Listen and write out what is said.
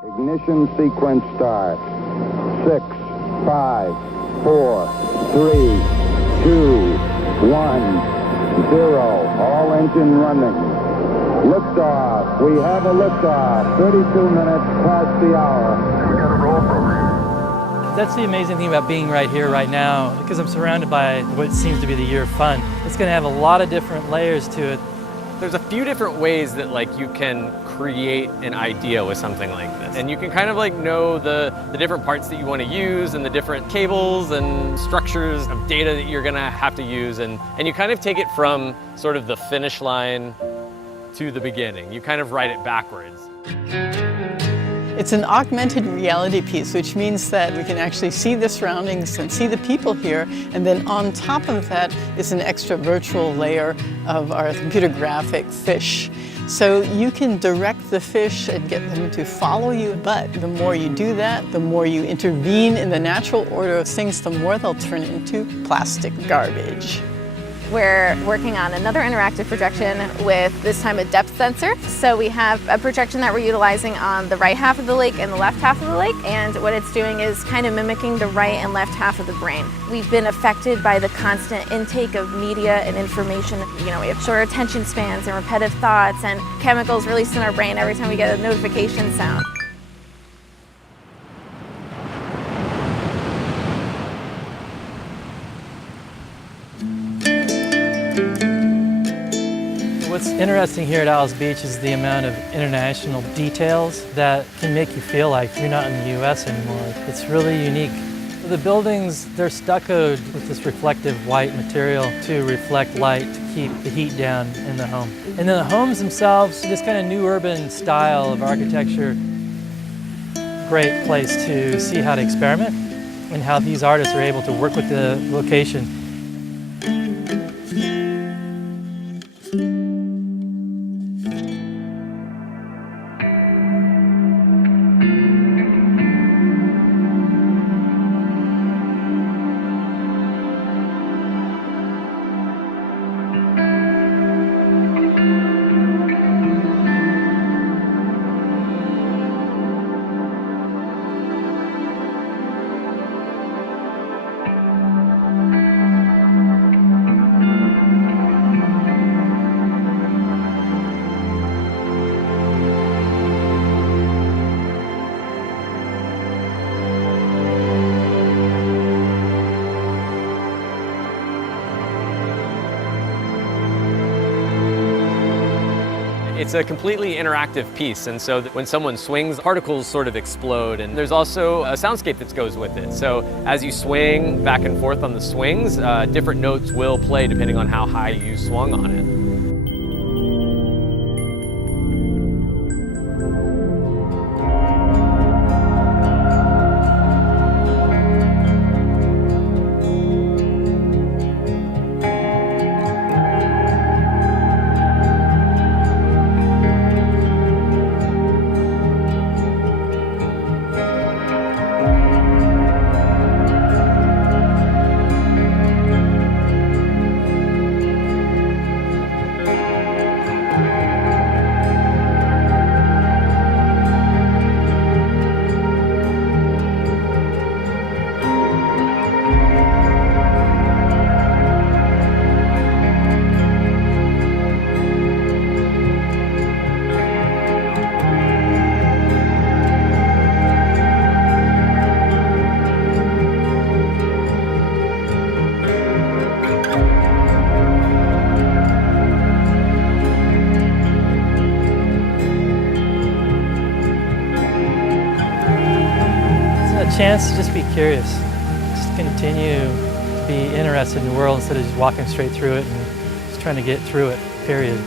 Ignition sequence start. 6, 5, 4, 3, 2, 1, 0. All engine running. Liftoff. We have a liftoff. 32 minutes past the hour. We got a roll program. That's the amazing thing about being right here, right now, because I'm surrounded by what seems to be the year of fun. It's going to have a lot of different layers to it. There's a few different ways that you can create an idea with something like this. And you can kind of know the different parts that you want to use and the different cables and structures of data that you're gonna have to use. And you kind of take it from sort of the finish line to the beginning. You kind of write it backwards. It's an augmented reality piece, which means that we can actually see the surroundings and see the people here, and then on top of that is an extra virtual layer of our computer graphic fish. So you can direct the fish and get them to follow you, but the more you do that, the more you intervene in the natural order of things, the more they'll turn into plastic garbage. We're working on another interactive projection with this time a depth sensor. So we have a projection that we're utilizing on the right half of the lake and the left half of the lake. And what it's doing is kind of mimicking the right and left half of the brain. We've been affected by the constant intake of media and information. We have short attention spans and repetitive thoughts and chemicals released in our brain every time we get a notification sound. What's interesting here at Alys Beach is the amount of international details that can make you feel like you're not in the US anymore. It's really unique. The buildings, they're stuccoed with this reflective white material to reflect light, to keep the heat down in the home. And then the homes themselves, this kind of new urban style of architecture, great place to see how to experiment and how these artists are able to work with the location. It's a completely interactive piece, and so when someone swings, particles sort of explode, and there's also a soundscape that goes with it. So as you swing back and forth on the swings, different notes will play depending on how high you swung on it. Chance to just be curious, just continue to be interested in the world instead of just walking straight through it and just trying to get through it, period.